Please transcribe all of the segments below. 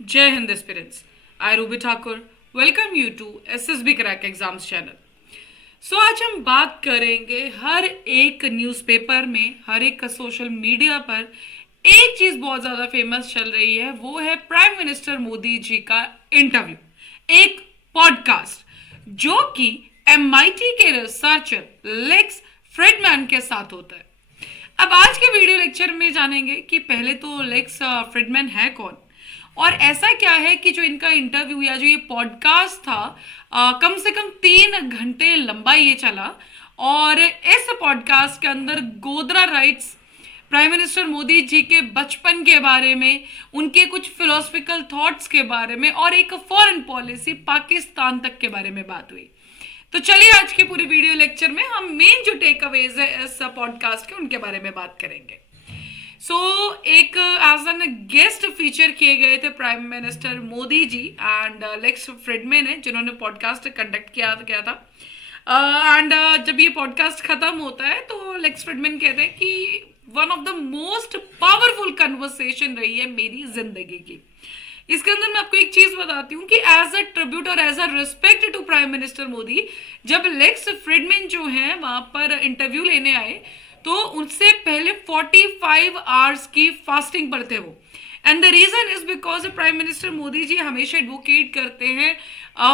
जय Hind aspirants. I Ruby Thakur welcome you to SSB crack exams channel. सो आज हम बात करेंगे हर एक न्यूज़पेपर में, हर एक का सोशल मीडिया पर एक चीज़ बहुत ज़्यादा फेमस चल रही है, वो है प्राइम मिनिस्टर मोदी जी का इंटरव्यू, एक पॉडकास्ट जो कि एमआईटी के रिसर्चर लेक्स फ्रिडमैन के साथ होता है। अब आज के वीडियो लेक्चर में जानेंगे कि पहले तो लेक्स फ्रिडमैन है कौन और ऐसा क्या है कि जो इनका इंटरव्यू या जो ये पॉडकास्ट था कम से कम 3 घंटे लंबा ये चला। और इस पॉडकास्ट के अंदर Godhra riots, prime minister Modi ji के बचपन के बारे में, उनके कुछ फिलोसफिकल थॉट्स के बारे में और एक फॉरेन पॉलिसी पाकिस्तान तक के बारे में बात हुई। तो चलिए आज के पूरे वीडियो लेक्चर में हम मेन जो टेक अवेज है इस पॉडकास्ट के उनके बारे में बात करेंगे। एक एज एन गेस्ट फीचर किए गए थे prime minister Modi ji and Lex Fridman है जिन्होंने पॉडकास्ट कंडक्ट किया था। जब ये पॉडकास्ट खत्म होता है तो लेक्स फ्रिडमैन कहते हैं कि one of the most powerful conversation रही है मेरी जिंदगी की। इसके अंदर मैं आपको एक चीज बताती हूँ कि एज अ ट्रिब्यूट और as a respect to prime minister Modi, जब लेक्स फ्रिडमैन जो है वहां पर इंटरव्यू लेने आए तो उनसे पहले 45 आवर्स की फास्टिंग पर थे वो। And the reason is because prime minister Modi ji हमेशा एडवोकेट करते हैं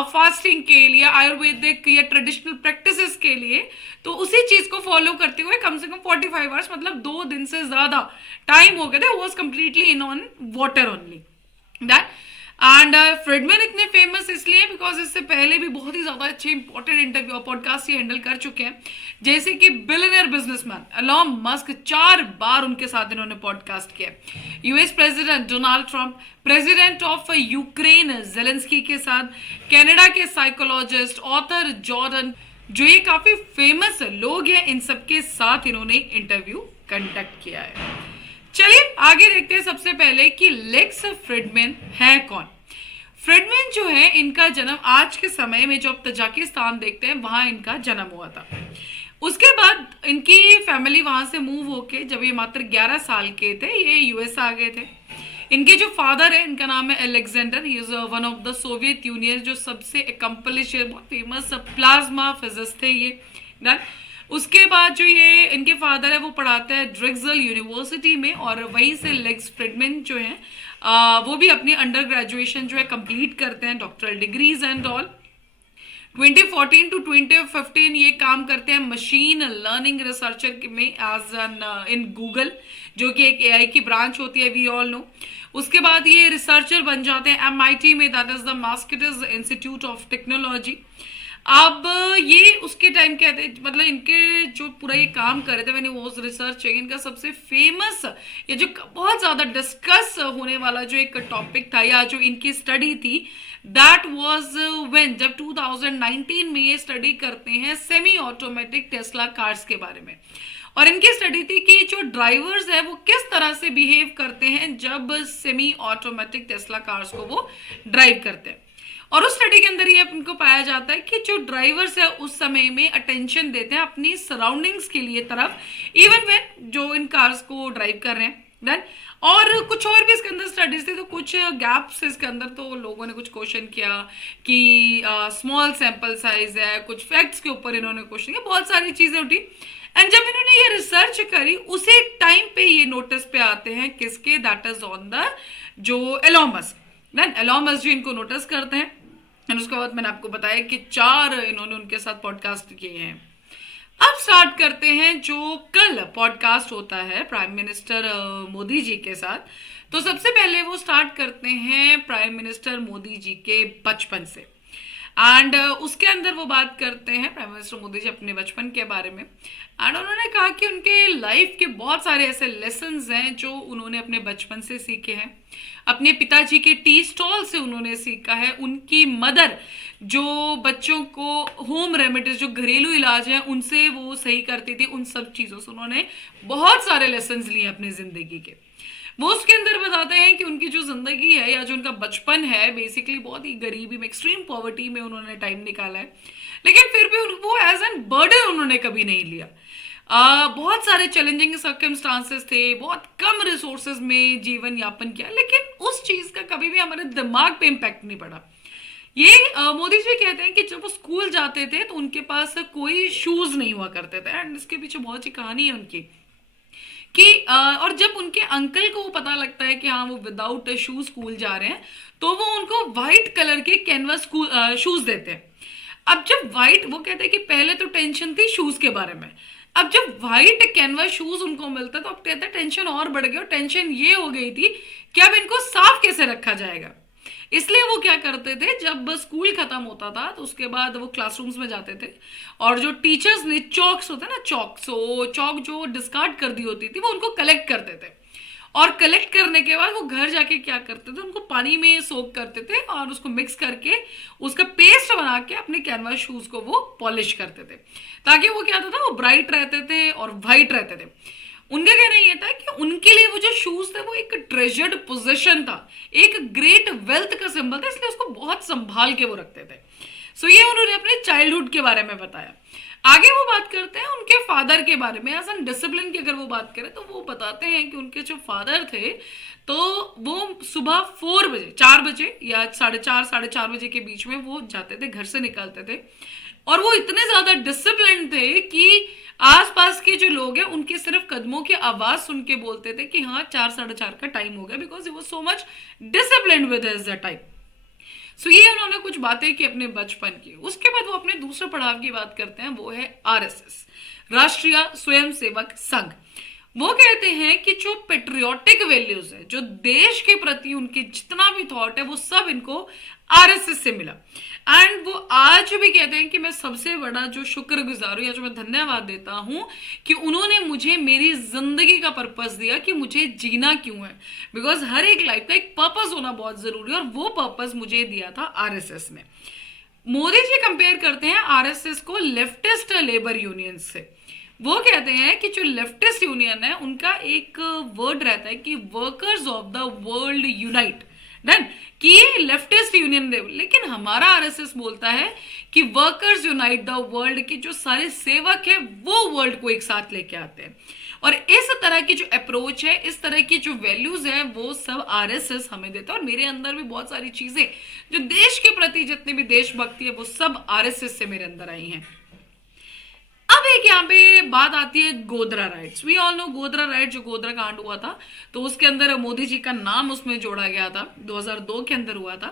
फास्टिंग के लिए, आयुर्वेदिक या ट्रेडिशनल प्रैक्टिसेस के लिए। तो उसी चीज को फॉलो करते हुए कम से कम 45 आवर्स, मतलब 2 दिन से ज्यादा टाइम हो गए थे, was completely in on water only that. And Fridman इतने फेमस इसलिए बिकॉज इससे पहले भी बहुत ही ज्यादा अच्छे इंपॉर्टेंट इंटरव्यू और पॉडकास्ट ये हैंडल कर चुके हैं, जैसे कि बिलियनर बिजनेसमैन एलॉन मस्क, 4 बार उनके साथ इन्होंने पॉडकास्ट किया। US president Donald Trump, president of Ukraine Zelensky के साथ, कनाडा के साइकोलॉजिस्ट ऑथर जॉर्डन, जो ये काफी फेमस लोग हैं, इन सबके साथ इन्होंने इंटरव्यू कंडक्ट किया है। चलिए आगे देखते हैं सबसे पहले कि लेक्स फ्रिडमैन है कौन। फ्रिडमैन जो है, इनका जन्म आज के समय में जो आप तजाकिस्तान देखते हैं वहां इनका जन्म हुआ था। उसके बाद इनकी फैमिली वहां से मूव होके जब ये मात्र 11 साल के थे ये यूएस आ गए थे। इनके जो फादर है, इनका नाम है Alexander, he is one of the Soviet union जो सबसे अकम्पलिश बहुत फेमस प्लाज्मा फिजिस्ट थे ये। उसके बाद जो ये इनके फादर है वो पढ़ाते हैं ड्रिक्सल यूनिवर्सिटी में, और वहीं से लेक्स फ्रिडमैन जो है वो भी अपनी अंडर ग्रेजुएशन जो है कंप्लीट करते हैं, doctoral degrees and all. 2014 to 2015 ये काम करते हैं मशीन लर्निंग रिसर्चर में एज एन इन गूगल, जो कि एक एआई की ब्रांच होती है, वी ऑल नो। उसके बाद ये रिसर्चर बन जाते हैं एमआईटी में, that is the Massachusetts institute of technology. अब ये उसके टाइम कहते हैं, मतलब इनके जो पूरा ये काम कर रहे थे मैंने वो रिसर्च है, इनका सबसे फेमस ये जो बहुत ज़्यादा डिस्कस होने वाला जो एक टॉपिक था या जो इनकी स्टडी थी, दैट वाज व्हेन जब 2019 में ये स्टडी करते हैं सेमी ऑटोमेटिक टेस्ला कार्स के बारे में। और इनकी स्टडी थी कि जो ड्राइवर्स है वो किस तरह से बिहेव करते हैं जब सेमी ऑटोमेटिक टेस्ला कार्स को वो ड्राइव करते हैं। और उस स्टडी के अंदर ये इनको पाया जाता है कि जो ड्राइवर्स है उस समय में अटेंशन देते हैं अपनी सराउंडिंग्स के लिए तरफ, इवन व्हेन जो इन कार्स को ड्राइव कर रहे हैं देन। और कुछ और भी इसके अंदर स्टडीज थी, तो कुछ गैप्स इसके अंदर, तो लोगों ने कुछ क्वेश्चन किया कि स्मॉल सैंपल साइज है, कुछ फैक्ट्स के ऊपर इन्होंने क्वेश्चन किया, बहुत सारी चीजें उठी। एंड जब इन्होंने ये रिसर्च करी उसी टाइम पे ये नोटिस पे आते हैं किसके, दैट इज ऑन द जो Elon Musk. Then Elon Musk जो इनको नोटिस करते हैं, और उसके बाद मैंने आपको बताया कि 4 इन्होंने उनके साथ पॉडकास्ट किए हैं। अब स्टार्ट करते हैं जो कल पॉडकास्ट होता है प्राइम मिनिस्टर मोदी जी के साथ। तो सबसे पहले वो स्टार्ट करते हैं प्राइम मिनिस्टर मोदी जी के बचपन से, एंड उसके अंदर वो बात करते हैं प्राइम मिनिस्टर मोदी जी अपने बचपन के बारे में। एंड उन्होंने कहा कि उनके लाइफ के बहुत सारे ऐसे लेसन्स हैं जो उन्होंने अपने बचपन से सीखे हैं, अपने पिताजी के टी स्टॉल से उन्होंने सीखा है, उनकी मदर जो बच्चों को होम रेमेडीज जो घरेलू इलाज हैं उनसे वो सही करती थी, उन सब चीज़ों से उन्होंने बहुत सारे लेसन्स लिए अपनी ज़िंदगी के। वो उसके अंदर बताते हैं कि उनकी जो जिंदगी है या जो उनका बचपन है बेसिकली बहुत ही गरीबी में, एक्सट्रीम पॉवर्टी में उन्होंने टाइम निकाला है, लेकिन फिर भी वो एज एन बर्डन उन्होंने कभी नहीं लिया। बहुत सारे चैलेंजिंग सर्कमस्टांसेस थे, बहुत कम रिसोर्सेज में जीवन यापन किया, लेकिन उस चीज का कभी भी हमारे दिमाग पे इम्पैक्ट नहीं पड़ा। ये मोदी जी कहते हैं कि जब वो स्कूल जाते थे तो उनके पास कोई शूज नहीं हुआ करते थे, एंड इसके पीछे बहुत सी कहानी है उनकी कि और जब उनके अंकल को पता लगता है कि हाँ वो विदाउट शूज स्कूल जा रहे हैं, तो वो उनको व्हाइट कलर के कैनवस शूज देते हैं। अब जब व्हाइट, वो कहते हैं कि पहले तो टेंशन थी शूज के बारे में, अब जब व्हाइट कैनवस शूज उनको मिलता तो अब कहते हैं टेंशन और बढ़ गई, और टेंशन ये हो गई थी कि अब इनको साफ कैसे रखा जाएगा। इसलिए वो क्या करते थे, जब स्कूल खत्म होता था तो उसके बाद वो क्लासरूम्स में जाते थे, और जो टीचर्स ने चॉक्स होता है ना, चॉक जो डिस्कार्ड कर दी होती थी वो उनको कलेक्ट करते थे, और कलेक्ट करने के बाद वो घर जाके क्या करते थे, उनको पानी में सोक करते थे और उसको मिक्स करके उसका पेस्ट बना के अपने कैनवास शूज को वो पॉलिश करते थे, ताकि वो क्या होता था, वो ब्राइट रहते थे और वाइट रहते थे। उनका कहना ये था कि उनके लिए वो जो शूज थे वो एक ट्रेजर्ड पोजीशन था, एक ग्रेट वेल्थ का सिंबल था, इसलिए उसको बहुत संभाल के वो रखते थे। सो ये उन्होंने अपने चाइल्डहुड के बारे में बताया। आगे वो बात करते हैं उनके फादर के बारे में। एज एन डिसिप्लिन की अगर वो बात करें तो वो बताते हैं कि उनके जो फादर थे तो वो सुबह 4 बजे, 4 बजे या 4:30, 4:30 बजे के बीच में वो जाते थे, घर से निकलते थे, और वो इतने ज्यादा डिसिप्लिन थे कि आसपास के जो लोग हैं उनके सिर्फ कदमों की आवाज सुन के बोलते थे कि हाँ 4, 4:30 का टाइम हो गया, because he was so much discipline with his time. So ये उन्होंने कुछ बातें की अपने बचपन की। उसके बाद वो अपने दूसरे पड़ाव की बात करते हैं, वो है आरएसएस, राष्ट्रीय स्वयंसेवक संघ। वो कहते हैं कि जो पेट्रियोटिक वैल्यूज है, जो देश के प्रति उनके जितना भी थॉट है, वो सब इनको आरएसएस से मिला। एंड वो आज भी कहते हैं कि मैं सबसे बड़ा जो शुक्रगुजार हूं या जो मैं धन्यवाद देता हूं कि उन्होंने मुझे मेरी जिंदगी का पर्पस दिया कि मुझे जीना क्यों है, बिकॉज हर एक लाइफ का एक पर्पस होना बहुत जरूरी है, और वो पर्पस मुझे दिया था आरएसएस ने। मोदी जी कंपेयर करते हैं आरएसएस को लेफ्टिस्ट लेबर यूनियन से। वो कहते हैं कि जो लेफ्टिस्ट यूनियन है उनका एक वर्ड रहता है कि workers of the world unite, done, कि ये लेफ्टिस्ट यूनियन दे, लेकिन हमारा आरएसएस बोलता है कि वर्कर्स यूनाइट द वर्ल्ड, की जो सारे सेवक है वो वर्ल्ड को एक साथ लेके आते हैं। और इस तरह की जो अप्रोच है, इस तरह की जो वैल्यूज है, वो सब आरएसएस हमें देता है। और मेरे अंदर भी बहुत सारी चीजें जो देश के प्रति जितनी भी देशभक्ति है वो सब आरएसएस से मेरे अंदर आई हैं। अब एक यहाँ पे बात आती है Godhra riots. We all know Godhra riot, जो गोधरा कांड हुआ था तो उसके अंदर मोदी जी का नाम उसमें जोड़ा गया था, 2002 के अंदर हुआ था,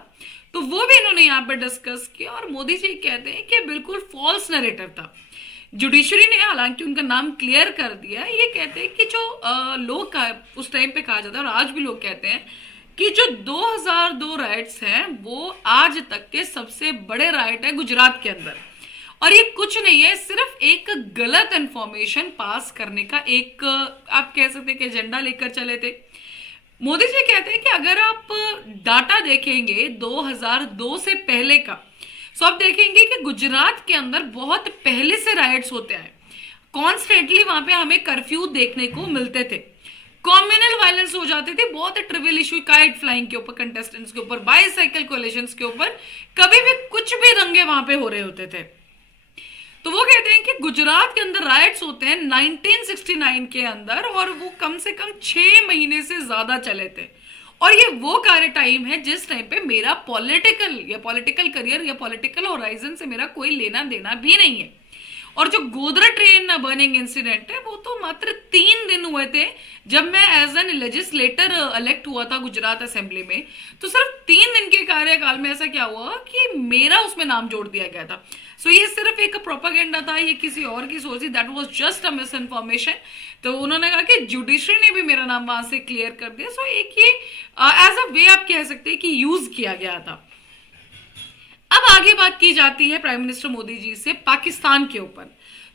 तो वो भी इन्होंने यहाँ पे डिस्कस किया। और मोदी जी कहते हैं कि बिल्कुल फॉल्स नैरेटिव था। जुडिशरी ने हालांकि उनका नाम क्लियर कर दिया। ये कहते हैं कि जो लोग का उस टाइम पे कहा जाता है और आज भी लोग कहते हैं कि जो 2002 राइट्स हैं वो आज तक के सबसे बड़े राइट है गुजरात के अंदर। और ये कुछ नहीं है, सिर्फ एक गलत इंफॉर्मेशन पास करने का एक आप कह सकते हैं कि एजेंडा लेकर चले थे। मोदी जी कहते हैं कि अगर आप डाटा देखेंगे 2002 से पहले का, तो आप देखेंगे कि गुजरात के अंदर बहुत पहले से राइट्स होते आए। कॉन्स्टेंटली वहां पे हमें कर्फ्यू देखने को मिलते थे, कॉम्युनल वायलेंस हो जाती थी, बहुत ट्रिवियल इशू, काइट फ्लाइंग के ऊपर, कंटेस्टेंट्स के ऊपर, बाईसाइकिल कोलिशंस के ऊपर, कभी भी कुछ भी दंगे वहां पे हो रहे होते थे। तो वो कहते हैं कि गुजरात के अंदर राइट्स होते हैं 1969 के अंदर, और वो कम से कम 6 महीने से ज्यादा चले थे। और ये वो कार्य टाइम है जिस टाइम पे मेरा पॉलिटिकल करियर या पॉलिटिकल होराइजन से मेरा कोई लेना देना भी नहीं है। और जो गोधरा ट्रेन बर्निंग इंसिडेंट है वो तो मात्र 3 दिन हुए थे जब मैं एज एन लेजिस्लेटर इलेक्ट हुआ था गुजरात असेंबली में। तो सिर्फ 3 दिन के कार्यकाल में ऐसा क्या हुआ कि मेरा उसमें नाम जोड़ दिया गया था। सो ये सिर्फ एक प्रोपागेंडा था, ये किसी और की सोच थी, that was just a miss information. तो उन्होंने कहा कि जुडिशरी ने भी मेरा नाम वहां से क्लियर कर दिया। सो एक ये एज अ वे आप कह सकते हैं कि यूज किया गया था। अब आगे बात की जाती है प्राइम मिनिस्टर मोदी जी से पाकिस्तान के ऊपर।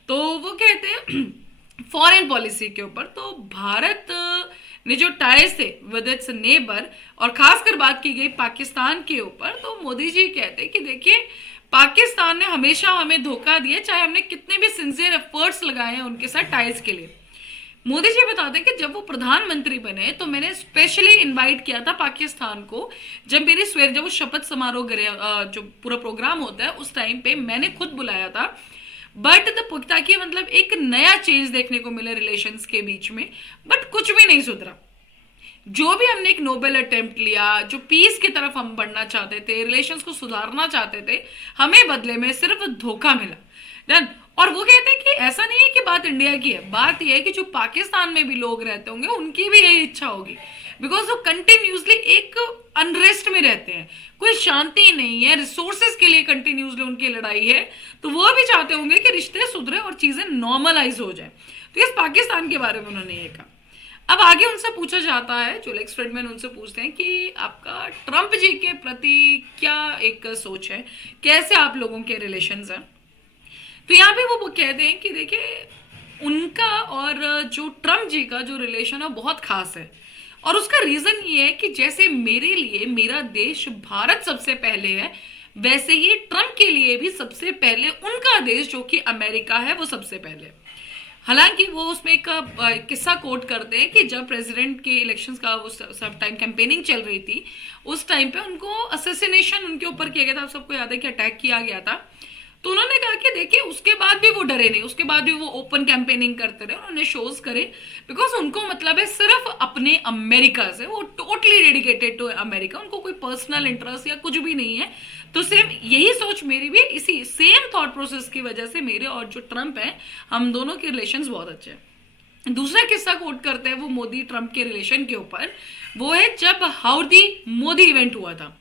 तो वो कहते हैं फॉरेन पॉलिसी के ऊपर, तो भारत ने जो टाइज थे विद इट्स नेबर, और खासकर बात की गई पाकिस्तान के ऊपर, तो मोदी जी कहते हैं कि देखिए पाकिस्तान ने हमेशा हमें धोखा दिया, चाहे हमने कितने भी सिंसियर एफर्ट्स लगाए हैं उनके साथ टाइज के लिए। मोदी जी बताते हैं कि जब वो प्रधानमंत्री बने तो मैंने स्पेशली इनवाइट किया था पाकिस्तान को। जब वो शपथ समारोह जो पूरा प्रोग्राम होता है उस टाइम पे मैंने खुद बुलाया था। बट ताकि मतलब एक नया चेंज देखने को मिले रिलेशंस के बीच में, बट कुछ भी नहीं सुधरा। जो भी हमने एक नोबेल अटेम्प्ट लिया, जो पीस की तरफ हम बढ़ना चाहते थे, रिलेशंस को सुधारना चाहते थे, हमें बदले में सिर्फ धोखा मिला। डन। और वो कहते हैं कि ऐसा नहीं है कि बात इंडिया की है, बात यह है कि जो पाकिस्तान में भी लोग रहते होंगे उनकी भी यही इच्छा होगी, बिकॉज वो कंटिन्यूसली एक अनरेस्ट में रहते हैं, कोई शांति नहीं है, रिसोर्सेज के लिए कंटिन्यूसली उनकी लड़ाई है। तो वो भी चाहते होंगे कि रिश्ते सुधरे और चीजें नॉर्मलाइज हो जाए। तो इस पाकिस्तान के बारे में उन्होंने ये कहा। अब आगे उनसे पूछा जाता है, जो लेक्स फ्रीडमैन उनसे पूछते हैं कि आपका ट्रंप जी के प्रति क्या एक सोच है, कैसे आप लोगों के रिलेशंस हैं। तो यहाँ पे वो कहते हैं कि देखिए, उनका और जो ट्रंप जी का जो रिलेशन है बहुत खास है, और उसका रीजन ये है कि जैसे मेरे लिए मेरा देश भारत सबसे पहले है, वैसे ही ट्रंप के लिए भी सबसे पहले उनका देश जो कि अमेरिका है वो सबसे पहले। हालांकि वो उसमें एक किस्सा कोट करते हैं कि जब प्रेसिडेंट के इलेक्शंस का वो सब टाइम कैंपेनिंग चल रही थी, उस टाइम पे उनको असेसिनेशन उनके ऊपर किया गया था। आप सबको याद है कि अटैक किया गया था। तो उन्होंने कहा कि देखिए, उसके बाद भी वो डरे नहीं, उसके बाद भी वो ओपन कैंपेनिंग करते रहे, उन्होंने शोज करे, बिकॉज उनको मतलब है सिर्फ अपने अमेरिका से, वो टोटली डेडिकेटेड टू अमेरिका, उनको कोई पर्सनल इंटरेस्ट या कुछ भी नहीं है। तो सेम यही सोच मेरी भी, इसी सेम थॉट प्रोसेस की वजह से मेरे और जो ट्रंप है, हम दोनों के रिलेशंस बहुत अच्छे हैं। दूसरा किस्सा कोट करते हैं वो मोदी ट्रंप के रिलेशन के ऊपर, वो है जब हाउडी मोदी इवेंट हुआ था।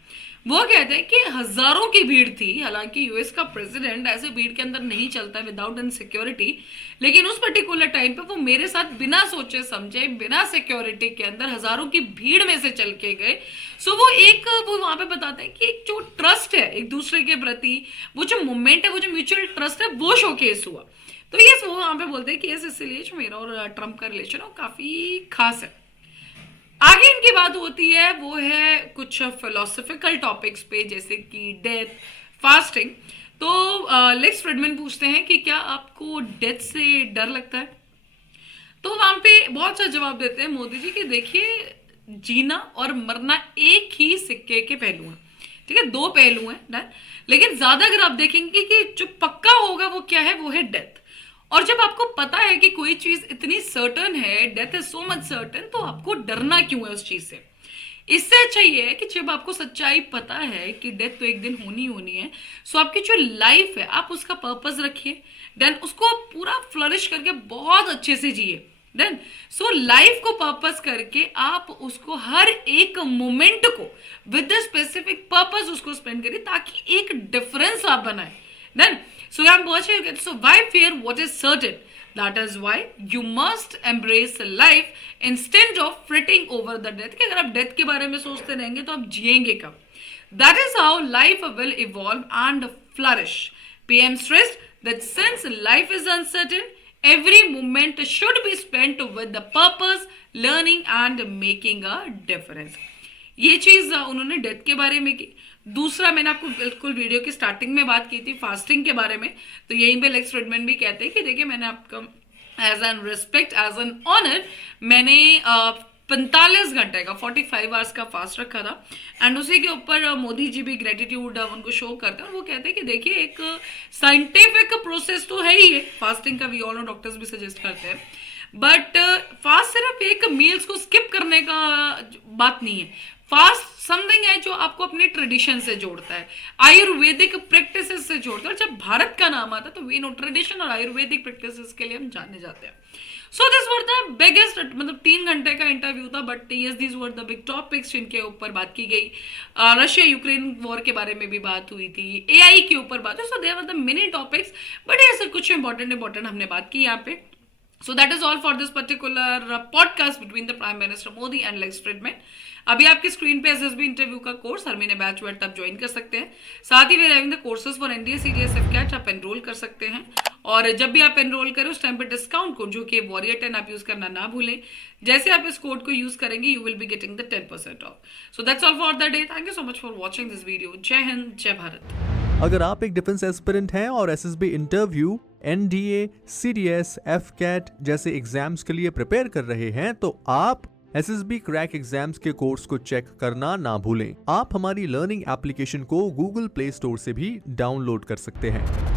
वो कहते हैं कि हजारों की भीड़ थी, हालांकि यूएस का प्रेसिडेंट ऐसे भीड़ के अंदर नहीं चलता विदाउट एन सिक्योरिटी, लेकिन उस पर्टिकुलर टाइम पे वो मेरे साथ बिना सोचे समझे, बिना सिक्योरिटी के अंदर हजारों की भीड़ में से चल के गए। सो वो वहां पे बताते हैं कि एक जो ट्रस्ट है एक दूसरे के प्रति, वो जो मोमेंट है, वो जो म्यूचुअल ट्रस्ट है, वो शोकेस हुआ। तो ये वो वहां पे बोलते हैं कि इसलिए जो मेरा और ट्रंप का रिलेशन है काफी खास है। आगे इनकी बात होती है वो है कुछ फिलोसफिकल टॉपिक्स पे, जैसे कि डेथ, फास्टिंग। तो लेक्स फ्रीडमैन पूछते हैं कि क्या आपको डेथ से डर लगता है। तो वहां पे बहुत सा जवाब देते हैं मोदी जी कि देखिए, जीना और मरना एक ही सिक्के के पहलू हैं, ठीक है, दो पहलू हैं ना। लेकिन ज्यादा अगर आप देखेंगे कि जो पक्का होगा वो क्या है, वो है डेथ। और जब आपको पता है कि कोई चीज इतनी सर्टन है, death is so much certain, तो आपको डरना क्यों है उस चीज से। इससे अच्छा ये है कि जब आपको सच्चाई पता है कि डेथ तो एक दिन होनी है, सो आपकी जो लाइफ है आप उसका पर्पस रखिए, देन उसको आप पूरा फ्लरिश करके बहुत अच्छे से जिए। देन सो लाइफ को पर्पस करके आप उसको हर एक मोमेंट को विद द स्पेसिफिक पर्पस उसको स्पेंड करिए, ताकि एक डिफरेंस आप बनाए। Then so I'm watching it. So why fear what is certain? That is why you must embrace life instead of fretting over the death. कि अगर आप डेथ के बारे में सोचते रहेंगे तो आप जिएंगे कब। That is how life will evolve and flourish. PM stressed that since life is uncertain, every moment should be spent with the purpose, learning and making a difference. ये चीज उन्होंने डेथ के बारे में की। दूसरा, मैंने आपको बिल्कुल वीडियो की स्टार्टिंग में बात की थी फास्टिंग के बारे में, तो यहीं पे लेक्स फ्रीडमैन भी कहते हैं कि देखिए, मैंने आपका as an respect, as an honour, मैंने 45 घंटे का 45 आवर्स का फास्ट रखा था। एंड उसी के ऊपर मोदी जी भी ग्रेटिट्यूड उनको शो करते हैं, और वो कहते हैं कि देखिए, एक साइंटिफिक प्रोसेस तो है ही है फास्टिंग का, वी ऑल नो, डॉक्टर्स भी सजेस्ट करते हैं, बट फास्ट सिर्फ एक मील्स को स्किप करने का बात नहीं है। फास्ट समथिंग है जो आपको अपने ट्रेडिशन से जोड़ता है, आयुर्वेदिक प्रैक्टिसेस से जोड़ता है। और जब भारत का नाम आता है तो वी नो ट्रेडिशन और आयुर्वेदिक प्रैक्टिसेस के लिए हम जाने जाते हैं। So this were the biggest, मतलब 3 घंटे का इंटरव्यू था, but yes this were the big topics जिनके ऊपर बात की गई। रशिया यूक्रेन वॉर के बारे में भी बात हुई थी, एआई के ऊपर बात हुई। So there were the many topics, but ऐसे कुछ इंपॉर्टेंट हमने बात की यहाँ पे। So that is all for this particular podcast between the Prime Minister Modi and Lex Fridman. अभी आपकी स्क्रीन पे एसएसबी इंटरव्यू का कोर्स हर महीने बैच वेट आप ज्वाइन कर सकते हैं। साथ ही we having the courses for NDA CDS AFCAT आप एनरोल कर सकते हैं। और जब भी आप एनरोल करें उस टाइम पे डिस्काउंट कोड जो कि वॉरियर 10 आप यूज करना ना भूलें। जैसे आप इस कोड को यूज करेंगे you will be getting the 10% of. So that's all for the day. Thank you so much for watching this video. जय हिंद, जय भारत। अगर आप एक डिफेंस एस्पिरेंट हैं और SSB interview, NDA, CDS, AFCAT जैसे एग्जाम्स के लिए प्रिपेयर कर रहे हैं तो आप एसएसबी क्रैक एग्जाम्स के कोर्स को चेक करना ना भूलें। आप हमारी लर्निंग एप्लीकेशन को गूगल प्ले स्टोर से भी डाउनलोड कर सकते हैं।